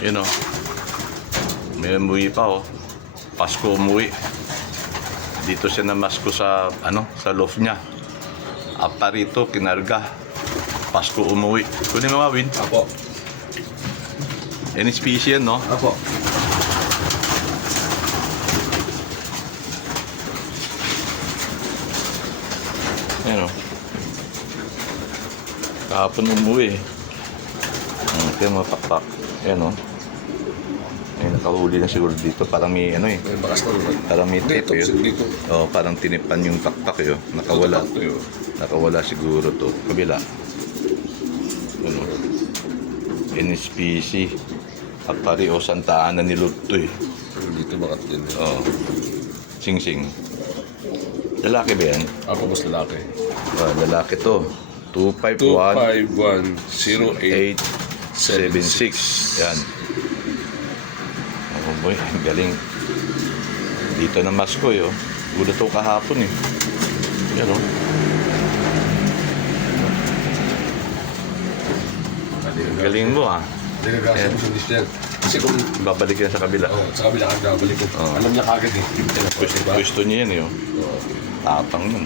Yun o. May umuwi pa o. Pasko umuwi. Dito siya namasko sa, sa loft niya. Apa rito, kinarga. Pasko umuwi. Kunin mo Win. Apo. NSPC yan, no? Apo. Ayan o. Kahapon umuwi. Ito yung mga pakpak. Ayan o. Ay, nakahuli na siguro dito. Parang may May bakas na naman. Parang may tip Dito, yun. dito. Oh, parang tinipan yung pakpak yun. Nakawala. Nakawala siguro to. Kabila. Ano? NSPC. Apari o Santa Ana ni Luto eh. Dito bakat din. Oh. Sing-sing. Lalaki ba yan? Apo, mas lalaki. Lalaki to. 251 251-0876. Yan. Oh boy, galing. Dito na Maskoy, oh. Gulat to kahapon, eh. Yan, oh. Galing mo, ah. Dinagasa mo sa list yan. Kasi kung Babalik yan sa kabila. sa kabila ka nabalik ko. Oo. Alam niya kagad eh. Gusto niya yan, eh, oh. Oo. Tapang yun.